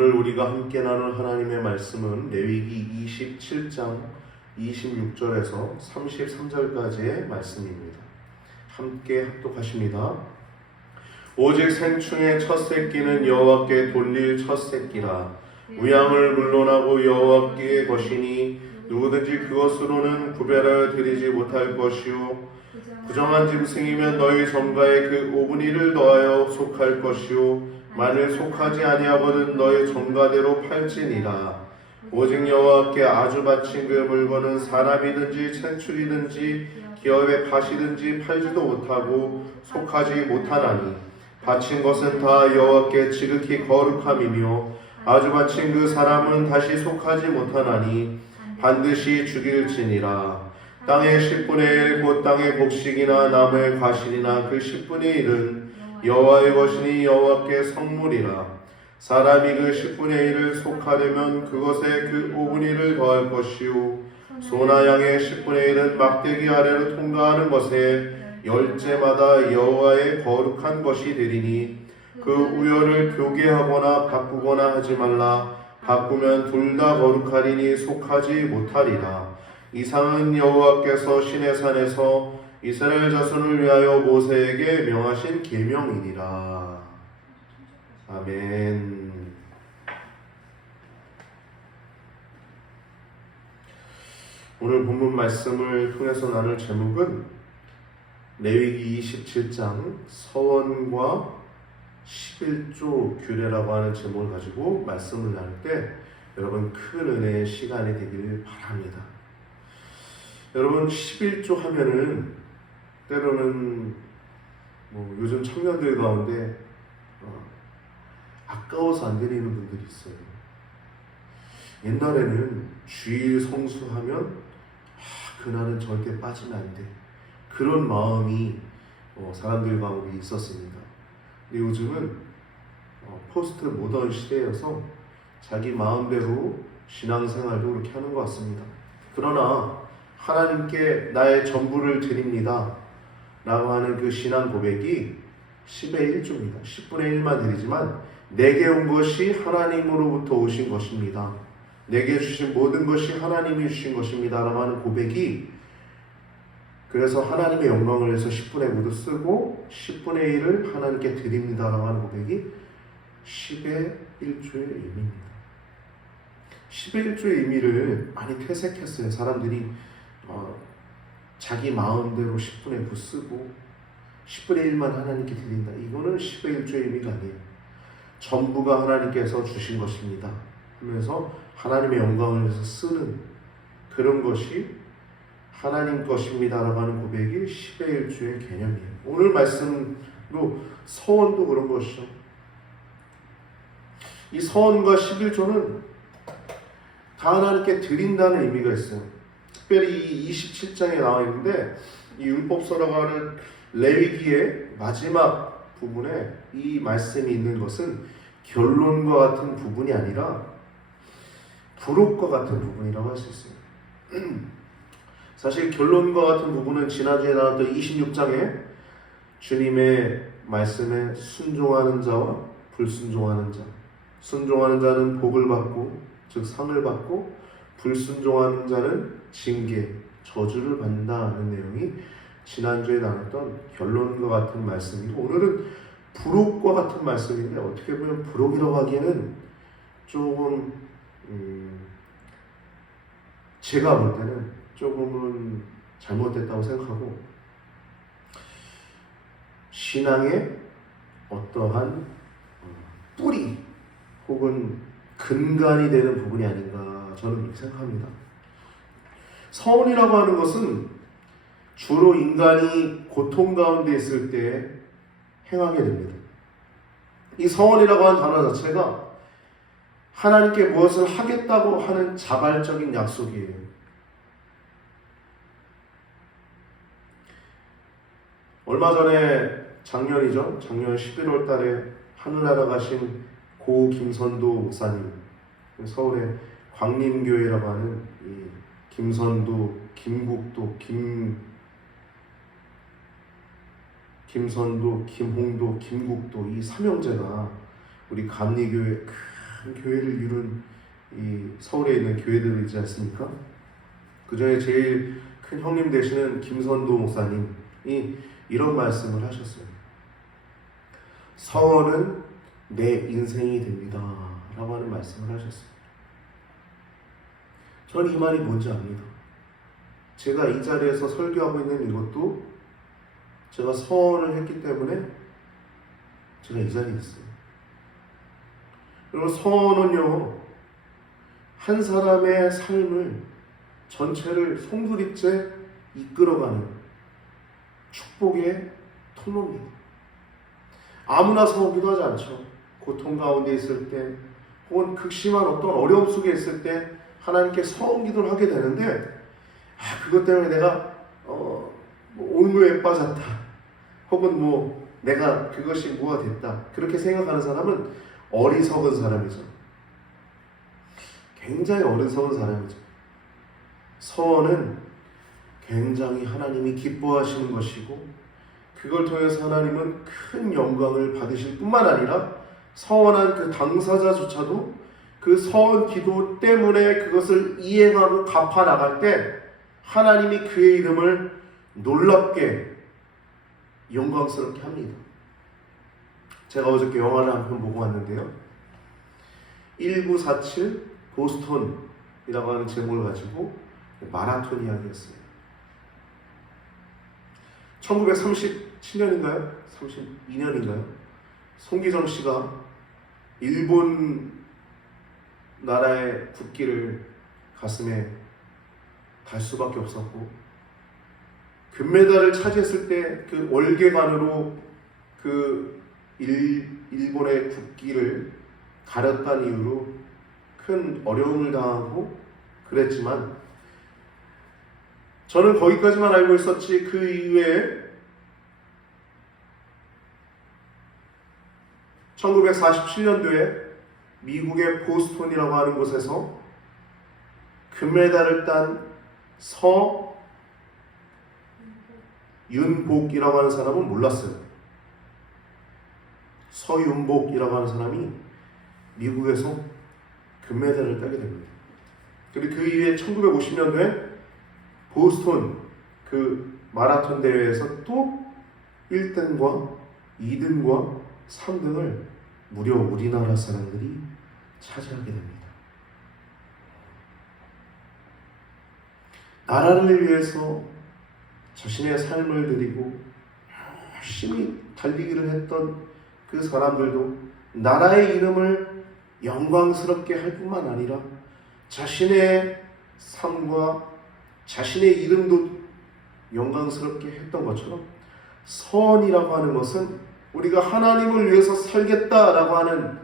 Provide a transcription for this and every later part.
오늘 우리가 함께 나눌 하나님의 말씀은 레위기 27장 26절에서 33절까지의 말씀입니다. 함께 합독하십니다. 오직 생충의 첫 새끼는 여호와께 돌릴 첫 새끼라. 우양을 물론하고 여호와께 것이니 누구든지 그것으로는 구별하여 드리지 못할 것이요 부정한 짐승이면 너희 전가에 그 5분의 1을 더하여 속할 것이요 만일 속하지 아니하거든 너희 전가대로 팔지니라. 오직 여호와께 아주 바친 그 물건은 사람이든지 생출이든지 기업의 밭이든지 팔지도 못하고 속하지 못하나니 바친 것은 다 여호와께 지극히 거룩함이며 아주 바친 그 사람은 다시 속하지 못하나니 반드시 죽일지니라. 땅의 10분의 1 곧 땅의 곡식이나 나무의 과실이나 그 10분의 1은 여호와의 것이니 여호와께 성물이라. 사람이 그 10분의 1을 속하려면 그것에 그 5분의 1을 더할 것이요 소나 양의 10분의 1은 막대기 아래로 통과하는 것에 열째마다 여호와의 거룩한 것이 되리니 그 우열을 교개하거나 바꾸거나 하지 말라. 바꾸면 둘 다 거룩하리니 속하지 못하리라. 이상은 여호와께서 시내산에서 이스라엘 자손을 위하여 모세에게 명하신 계명이니라. 아멘. 오늘 본문 말씀을 통해서 나눌 제목은 레위기 27장 서원과 11조 규례라고 하는 제목을 가지고 말씀을 나눌 때 여러분 큰 은혜의 시간이 되길 바랍니다. 여러분 11조 하면은 때로는 요즘 청년들 가운데 아까워서 안 드리는 분들이 있어요. 옛날에는 주일 성수하면 그날은 절대 빠지면 안 돼. 그런 마음이 사람들 가운데 있었습니다. 근데 요즘은 포스트 모던 시대여서 자기 마음대로 신앙생활도 그렇게 하는 것 같습니다. 그러나 하나님께 나의 전부를 드립니다 라고 하는 그 신앙 고백이 10의 1조입니다. 10분의 1만 드리지만 내게 온 것이 하나님으로부터 오신 것입니다. 내게 주신 모든 것이 하나님이 주신 것입니다 라고 하는 고백이, 그래서 하나님의 영광을 위해서 10분의 9도 쓰고 10분의 1을 하나님께 드립니다 라고 하는 고백이 10의 1조의 의미입니다. 10의 1조의 의미를 많이 퇴색했어요. 사람들이 자기 마음대로 10분의 9 쓰고 10분의 1만 하나님께 드린다. 이거는 10의 1조의 의미가 아니에요. 전부가 하나님께서 주신 것입니다 하면서 하나님의 영광을 위해서 쓰는 그런 것이 하나님 것입니다 라고 하는 고백이 10의 1조의 개념이에요. 오늘 말씀으로 서원도 그런 것이죠. 이 서원과 11조는 다 하나님께 드린다는 의미가 있어요. 특별히 이 27장에 나와 있는데 이 율법서라고 하는 레위기의 마지막 부분에 이 말씀이 있는 것은 결론과 같은 부분이 아니라 부록과 같은 부분이라고 할 수 있어요. 사실 결론과 같은 부분은 지난주에 나왔던 26장에 주님의 말씀에 순종하는 자와 불순종하는 자, 순종하는 자는 복을 받고 즉 상을 받고 불순종하는 자는 징계, 저주를 받는다는 내용이 지난주에 나눴던 결론과 같은 말씀이고, 오늘은 부록과 같은 말씀인데 어떻게 보면 부록이라고 하기에는 조금 제가 볼 때는 조금은 잘못됐다고 생각하고 신앙의 어떠한 뿌리 혹은 근간이 되는 부분이 아닌가 저는 그렇게 생각합니다. 서원이라고 하는 것은 주로 인간이 고통 가운데 있을 때 행하게 됩니다. 이 서원이라고 하는 단어 자체가 하나님께 무엇을 하겠다고 하는 자발적인 약속이에요. 얼마 전에 작년 11월 달에 하늘나라 가신 고 김선도 목사님, 서울의 광림교회라고 하는 이 김선도, 김국도, 김선도, 김홍도, 김국도 이 삼형제가 우리 감리교회 큰 교회를 이룬 이 서울에 있는 교회들이지 않습니까? 그 중에 제일 큰 형님 되시는 김선도 목사님이 이런 말씀을 하셨어요. 서원은 내 인생이 됩니다 라고 하는 말씀을 하셨어요. 저는 이 말이 뭔지 압니다. 제가 이 자리에서 설교하고 있는 이것도 제가 서원을 했기 때문에 제가 이 자리에 있어요. 그리고 서원은요, 한 사람의 삶을 전체를 송두리째 이끌어가는 축복의 통로입니다. 아무나 서원기도 하지 않죠. 고통 가운데 있을 때 혹은 극심한 어떤 어려움 속에 있을 때 하나님께 서원기도를 하게 되는데, 그것 때문에 내가 올무에 빠졌다 혹은 내가 그것이 뭐가 됐다 그렇게 생각하는 사람은 어리석은 사람이죠. 굉장히 어리석은 사람이죠. 서원은 굉장히 하나님이 기뻐하시는 것이고, 그걸 통해서 하나님은 큰 영광을 받으실 뿐만 아니라 서원한 그 당사자조차도 그 서원 기도 때문에 그것을 이행하고 갚아 나갈 때 하나님이 그의 이름을 놀랍게 영광스럽게 합니다. 제가 어저께 영화를 한 편 보고 왔는데요, 1947 보스턴이라고 하는 제목을 가지고 마라톤 이야기였어요. 1937년인가요? 32년인가요? 송기정 씨가 일본 나라의 국기를 가슴에 달 수밖에 없었고, 금메달을 차지했을 때 그 월계관으로 그 일본의 국기를 가렸다는 이유로 큰 어려움을 당하고 그랬지만, 저는 거기까지만 알고 있었지 그 이후에 1947년도에 미국의 보스턴이라고 하는 곳에서 금메달을 딴 서윤복이라고 하는 사람은 몰랐어요. 서윤복이라고 하는 사람이 미국에서 금메달을 따게 됩니다. 그리고 그 이후에 1950년도에 보스턴 그 마라톤 대회에서 또 1등과 2등과 3등을 무려 우리나라 사람들이 차지하게 됩니다. 나라를 위해서 자신의 삶을 드리고 열심히 달리기를 했던 그 사람들도 나라의 이름을 영광스럽게 할 뿐만 아니라 자신의 삶과 자신의 이름도 영광스럽게 했던 것처럼, 서원이라고 하는 것은 우리가 하나님을 위해서 살겠다라고 하는,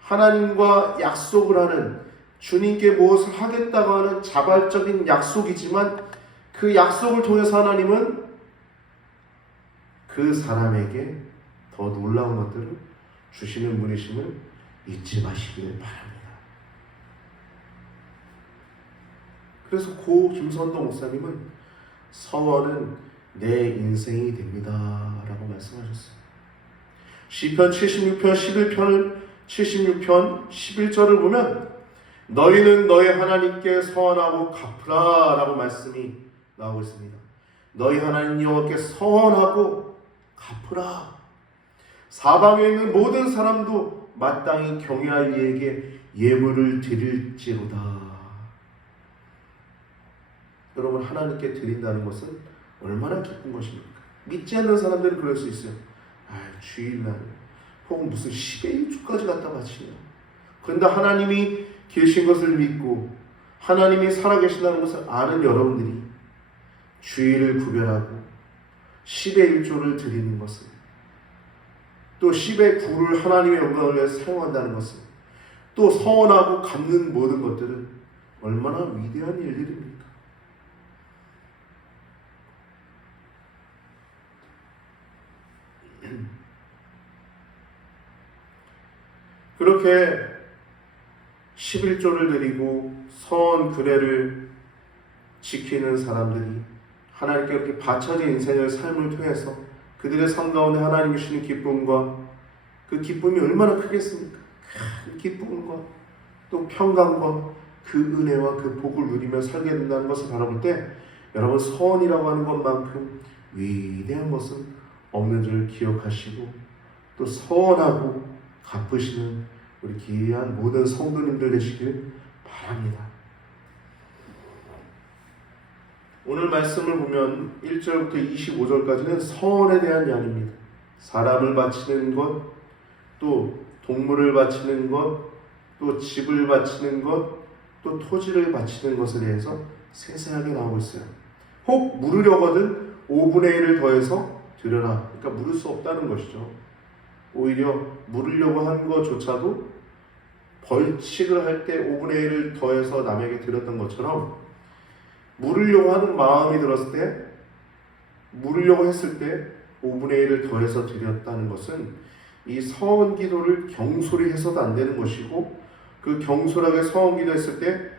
하나님과 약속을 하는, 주님께 무엇을 하겠다고 하는 자발적인 약속이지만, 그 약속을 통해서 하나님은 그 사람에게 더 놀라운 것들을 주시는 분이심을 잊지 마시길 바랍니다. 그래서 고 김선도 목사님은 서원은 내 인생이 됩니다 라고 말씀하셨어요. 시편 76편 11절을 보면 너희는 너희 하나님께 서원하고 갚으라 라고 말씀이 나오고 있습니다. 너희 하나님 여호와께 서원하고 갚으라. 사방에 있는 모든 사람도 마땅히 경외할 이에게 예물을 드릴지로다. 여러분, 하나님께 드린다는 것은 얼마나 기쁜 것입니까? 믿지 않는 사람들은 그럴 수 있어요. 주일날 혹은 무슨 10의 1조까지 갖다 바치냐. 그런데 하나님이 계신 것을 믿고 하나님이 살아계신다는 것을 아는 여러분들이 주일을 구별하고 10의 1조를 드리는 것은, 또 10의 9를 하나님의 영광을 위해 사용한다는 것은, 또 서원하고 갚는 모든 것들은 얼마나 위대한 일들입니까? 그렇게 11조를 드리고 서원 규례를 지키는 사람들이 하나님께 이렇게 바쳐진 인생의 삶을 통해서 그들의 삶 가운데 하나님이 주시는 기쁨과 그 기쁨이 얼마나 크겠습니까? 큰 기쁨과 또 평강과 그 은혜와 그 복을 누리며 살게 된다는 것을 바라볼 때 여러분 선이라고 하는 것만큼 위대한 것은 없는 줄 기억하시고 또 선하고 갚으시는 우리 귀한 모든 성도님들 되시길 바랍니다. 오늘 말씀을 보면 1절부터 25절까지는 선에 대한 이야기입니다. 사람을 바치는 것, 또 동물을 바치는 것, 또 집을 바치는 것, 또 토지를 바치는 것에 대해서 세세하게 나오고 있어요. 혹 물으려거든 5분의 1을 더해서 드려라. 그러니까 물을 수 없다는 것이죠. 오히려 물으려고 한 것조차도 벌칙을 할 때 5분의 1을 더해서 남에게 드렸던 것처럼 물으려고 하는 마음이 들었을 때, 물으려고 했을 때 5분의 1을 더해서 드렸다는 것은 이 서원 기도를 경솔히 해서도 안 되는 것이고, 그 경솔하게 서원 기도했을 때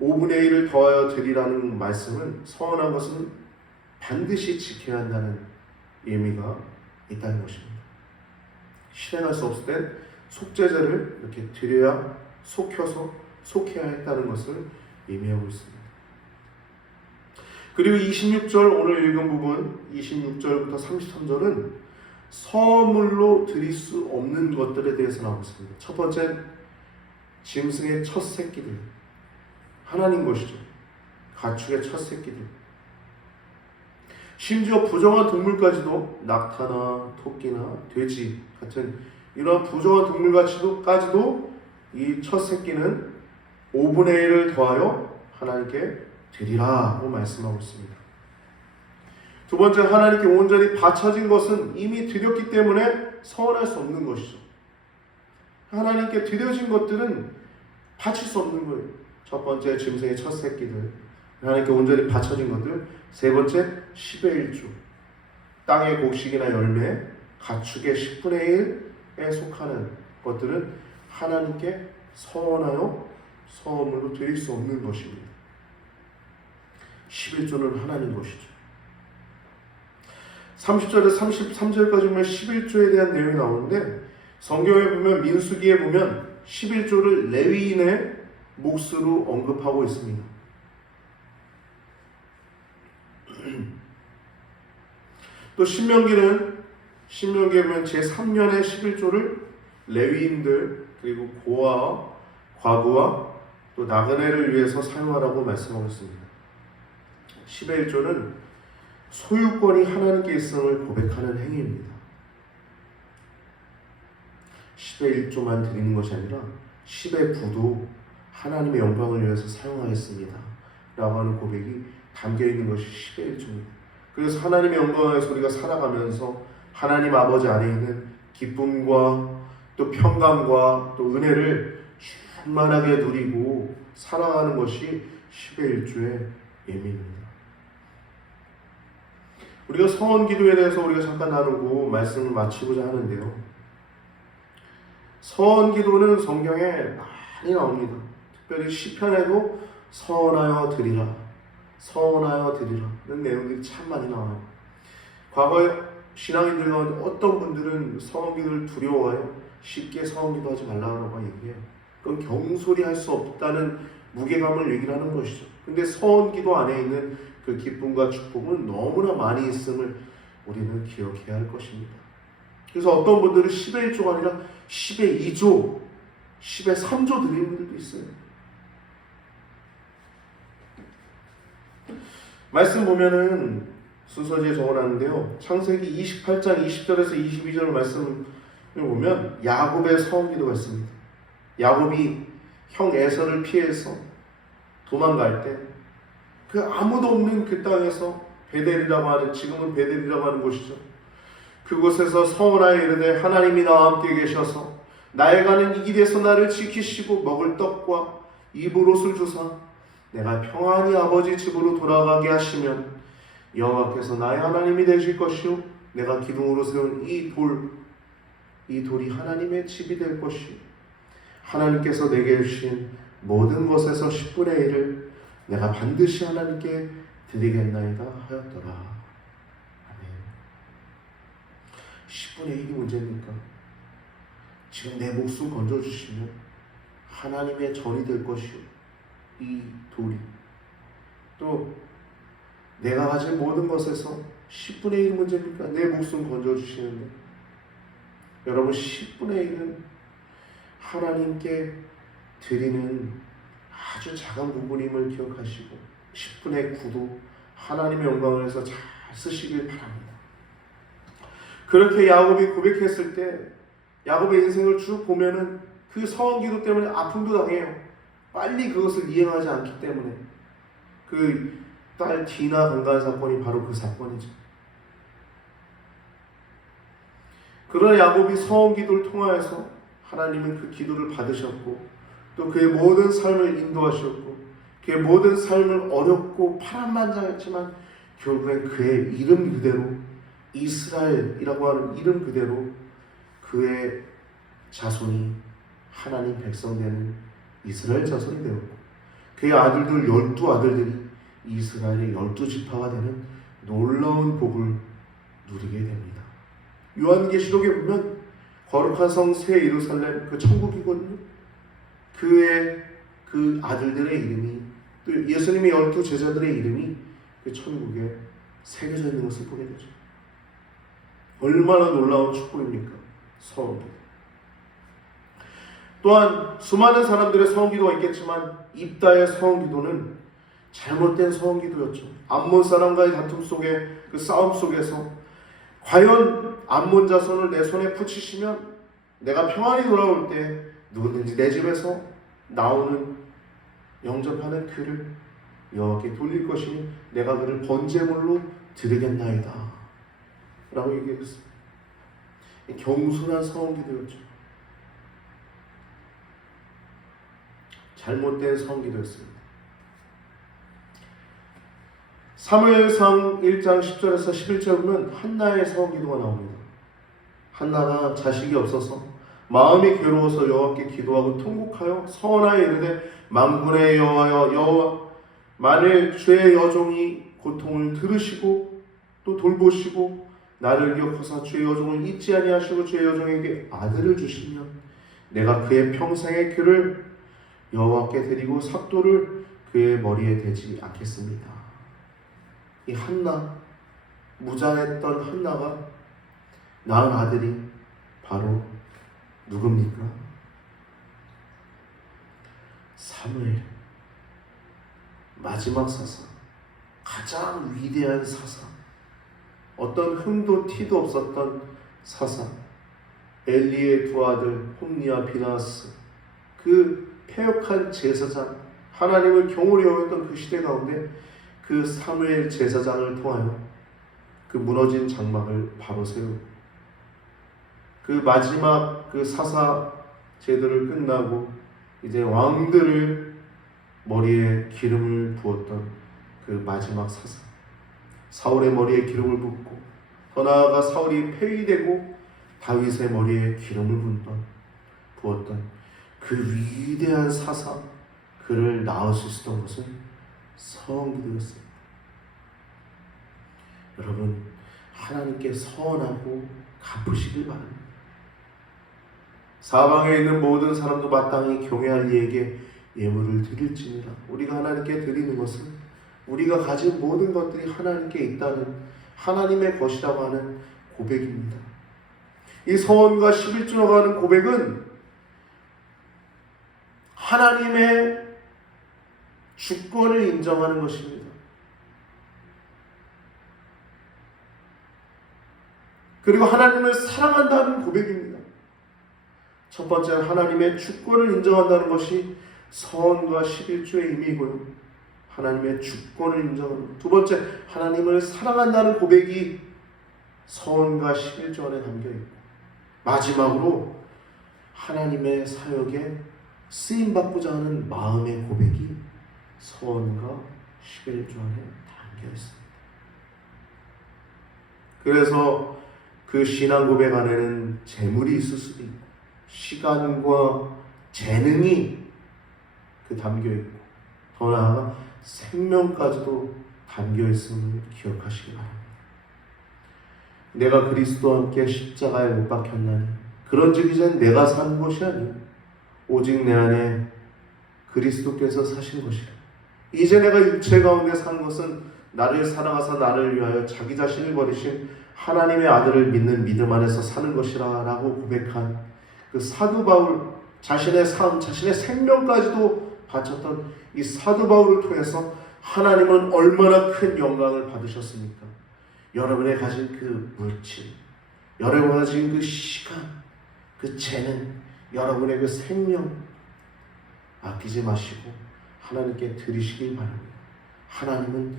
5분의 1을 더하여 드리라는 말씀은 서원한 것은 반드시 지켜야 한다는 의미가 있다는 것입니다. 실행할 수 없을 땐 속죄제를 이렇게 드려야 속혀서 속해야 했다는 것을 의미하고 있습니다. 그리고 26절 오늘 읽은 부분 26절부터 33절은 선물로 드릴 수 없는 것들에 대해서 나오고 있습니다. 첫 번째, 짐승의 첫 새끼들, 하나님 것이죠. 가축의 첫 새끼들. 심지어 부정한 동물까지도 낙타나 토끼나 돼지 같은 이런 부정한 동물까지도 이 첫 새끼는 5분의 1을 더하여 하나님께 드리라고 말씀하고 있습니다. 두 번째, 하나님께 온전히 바쳐진 것은 이미 드렸기 때문에 서원할 수 없는 것이죠. 하나님께 드려진 것들은 바칠 수 없는 거예요. 첫 번째, 짐승의 첫 새끼들, 하나님께 온전히 바쳐진 것들. 세 번째, 10의 1조, 땅의 곡식이나 열매, 가축의 10분의 1에 속하는 것들은 하나님께 서원하여 선물로 드릴 수 없는 것입니다. 11조는 하나님 것이죠. 30절에서 33절까지 보면 11조에 대한 내용이 나오는데, 성경에 보면 민수기에 보면 11조를 레위인의 몫으로 언급하고 있습니다. 또 신명기에 보면 제3년의 11조를 레위인들 그리고 고아와 과부와 또 나그네를 위해서 사용하라고 말씀하고 있습니다. 10의 1조는 소유권이 하나님께 있음을 고백하는 행위입니다. 10의 1조만 드리는 것이 아니라 10의 부도 하나님의 영광을 위해서 사용하겠습니다 라고 하는 고백이 담겨있는 것이 10의 1조입니다. 그래서 하나님의 영광에서 우리가 살아가면서 하나님 아버지 안에 있는 기쁨과 또 평강과 또 은혜를 충만하게 누리고 살아가는 것이 10의 1조의 의미입니다. 우리가 서원 기도에 대해서 우리가 잠깐 나누고 말씀을 마치고자 하는데요. 서원 기도는 성경에 많이 나옵니다. 특별히 시편에도 서원하여 드리라, 서원하여 드리라 이런 내용들이 참 많이 나와요. 과거에 신앙인들 가운데 어떤 분들은 서원 기도를 두려워해요. 쉽게 서원 기도하지 말라고 얘기해요. 그건 경솔히 할 수 없다는 무게감을 얘기를 하는 것이죠. 근데 서원 기도 안에 있는 그 기쁨과 축복은 너무나 많이 있음을 우리는 기억해야 할 것입니다. 그래서 어떤 분들은 10의 1조가 아니라 10의 2조, 10의 3조 드리는 분들도 있어요. 말씀 보면은 순서지에 적어놨는데요. 창세기 28장 20절에서 22절 말씀을 보면 야곱의 서원 기도가 있습니다. 야곱이 형 에서를 피해서 도망갈 때 그 아무도 없는 그 땅에서 베델이라고 하는, 지금은 베델이라고 하는 곳이죠. 그곳에서 서원하여 이르되 하나님이 나와 함께 계셔서 나의 가는 이 길에서 나를 지키시고 먹을 떡과 입을 옷을 주사 내가 평안히 아버지 집으로 돌아가게 하시면 여호와께서 나의 하나님이 되실 것이요 내가 기둥으로 세운 이 돌이 하나님의 집이 될 것이요 하나님께서 내게 주신 모든 것에서 10분의 1을 내가 반드시 하나님께 드리겠나이다 하였더라. 아멘. 10분의 1이 문제입니까? 지금 내 목숨 건져주시면 하나님의 전이 될 것이요. 이 돌이 또 내가 가진 모든 것에서 10분의 1 문제입니까? 내 목숨 건져주시는데 여러분 10분의 1은 하나님께 드리는 아주 작은 부분임을 기억하시고 10분의 9도 하나님의 영광을 위해서 잘 쓰시길 바랍니다. 그렇게 야곱이 고백했을 때 야곱의 인생을 쭉 보면은 그 서원기도 때문에 아픔도 당해요. 빨리 그것을 이행하지 않기 때문에 그 딸 디나 강간 사건이 바로 그 사건이죠. 그러나 야곱이 서원기도를 통하여서 하나님은 그 기도를 받으셨고 또 그의 모든 삶을 인도하셨고 그의 모든 삶을 어렵고 파란만장했지만 결국엔 그의 이름 그대로 이스라엘이라고 하는 이름 그대로 그의 자손이 하나님 백성 되는 이스라엘 자손이 되었고 그의 아들들 12아들들이 이스라엘의 12지파가 되는 놀라운 복을 누리게 됩니다. 요한계시록에 보면 거룩한 성 새 예루살렘 그 천국이거든요. 그의 그 아들들의 이름이 또 예수님의 12제자들의 이름이 그 천국에 새겨져 있는 것을 보게 되죠. 얼마나 놀라운 축복입니까? 서원기도. 또한 수많은 사람들의 서원기도가 있겠지만 입다의 서원기도는 잘못된 서원기도였죠. 암몬 사람과의 다툼 속에 그 싸움 속에서 과연 암몬 자손을 내 손에 붙이시면 내가 평안히 돌아올 때 누구든지 내 집에서 나오는 영접하는 그를 여호와께 돌릴 것이니 내가 그를 번제물로 드리겠나이다 라고 얘기했습니다. 경솔한 서원기도였죠. 잘못된 서원기도였습니다. 사무엘상 1장 10절에서 11절 보면 한나의 서원기도가 나옵니다. 한나가 자식이 없어서 마음이 괴로워서 여호와께 기도하고 통곡하여 서원하여 이르되 만군의 여호와여 여호와 만일 주의 여종이 고통을 들으시고 또 돌보시고 나를 기억하사 주의 여종을 잊지 아니하시고 주의 여종에게 아들을 주시면 내가 그의 평생의 그를 여호와께 드리고 삭도를 그의 머리에 대지 않겠습니다. 이 한나, 무장했던 한나가 낳은 아들이 바로 누굽니까? 사무엘. 마지막 사사, 가장 위대한 사사, 어떤 흠도 티도 없었던 사사, 엘리의 두 아들 홈니와 비나스, 그 패역한 제사장, 하나님을 경홀히 여겼던 그 시대 가운데 그 사무엘 제사장을 통하여 그 무너진 장막을 바로 세우고 그 마지막 그 사사 제도를 끝나고 이제 왕들을 머리에 기름을 부었던 그 마지막 사사, 사울의 머리에 기름을 붓고 더 나아가 사울이 폐위되고 다윗의 머리에 기름을 부었던 그 위대한 사사, 그를 낳으실 수 있던 것은 서원기도였습니다. 여러분, 하나님께 서원하고 갚으시길 바랍니다. 사방에 있는 모든 사람도 마땅히 경외할 이에게 예물을 드릴지니라. 우리가 하나님께 드리는 것은 우리가 가진 모든 것들이 하나님께 있다는 하나님의 것이라고 하는 고백입니다. 이 서원과 11조라고 하는 고백은 하나님의 주권을 인정하는 것입니다. 그리고 하나님을 사랑한다는 고백입니다. 첫 번째는 하나님의 주권을 인정한다는 것이 서원과 11조의 의미이고요. 하나님의 주권을 인정하는, 두 번째 하나님을 사랑한다는 고백이 서원과 11조 안에 담겨있고, 마지막으로 하나님의 사역에 쓰임받고자 하는 마음의 고백이 서원과 11조 안에 담겨있습니다. 그래서 그 신앙 고백 안에는 재물이 있을 수도 있고 시간과 재능이 그 담겨있고 더 나아가 생명까지도 담겨있음을 기억하시기 바랍니다. 내가 그리스도와 함께 십자가에 못 박혔나니 그런즉 이젠 내가 사는 것이 아니요 오직 내 안에 그리스도께서 사신 것이라. 이제 내가 육체 가운데 사는 것은 나를 사랑하사 나를 위하여 자기 자신을 버리신 하나님의 아들을 믿는 믿음 안에서 사는 것이라 라고 고백한 그 사도 바울, 자신의 삶, 자신의 생명까지도 바쳤던 이 사도 바울을 통해서 하나님은 얼마나 큰 영광을 받으셨습니까? 여러분의 가진 그 물질, 여러분이 가진 그 시간, 그 재능, 여러분의 그 생명 아끼지 마시고 하나님께 드리시길 바랍니다. 하나님은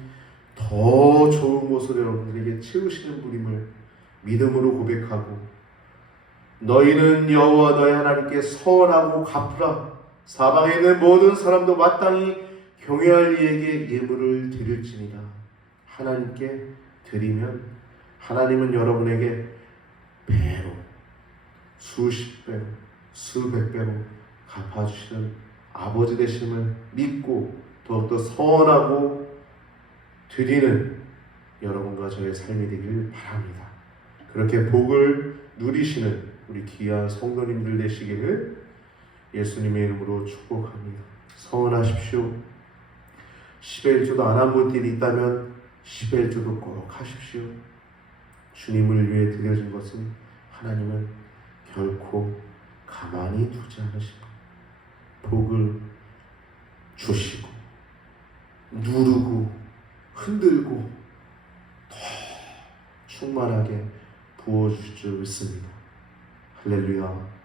더 좋은 것으로 여러분들에게 채우시는 분임을 믿음으로 고백하고, 너희는 여호와 너희 하나님께 서원하고 갚으라. 사방에 있는 모든 사람도 마땅히 경외할 이에게 예물을 드릴지니라. 하나님께 드리면 하나님은 여러분에게 배로, 수십 배로, 수백 배로 갚아주시는 아버지 되심을 믿고 더욱더 서원하고 드리는 여러분과 저의 삶이 되길 바랍니다. 그렇게 복을 누리시는 우리 귀한 성도님들 되시기를 예수님의 이름으로 축복합니다. 서원하십시오. 10의 1조도 안 한 분들이 있다면 10의 1조도 꼭 하십시오. 주님을 위해 드려진 것은 하나님은 결코 가만히 두지 않으십니다. 복을 주시고 누르고 흔들고 더 충만하게 부어주실 줄 믿습니다. 할렐루야.